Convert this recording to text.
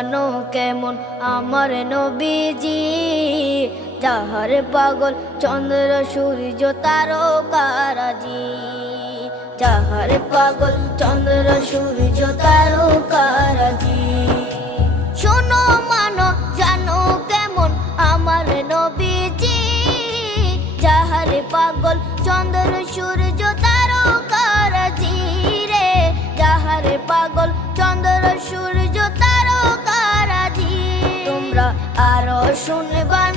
জানো কেমন আমার নবীজি, যাহার পাগল চন্দ্র সূর্য তারকারাজি, যাহার পাগল চন্দ্র সূর্য তারকারাজি। শোনো মানো জানো কেমন আমার নবীজি, যাহার পাগল চন্দ্র সূর্য তারকারাজি রে, যাহার পাগল চন্দ্র সূর্য তারকারাজি। তোমরা আরো শুনবা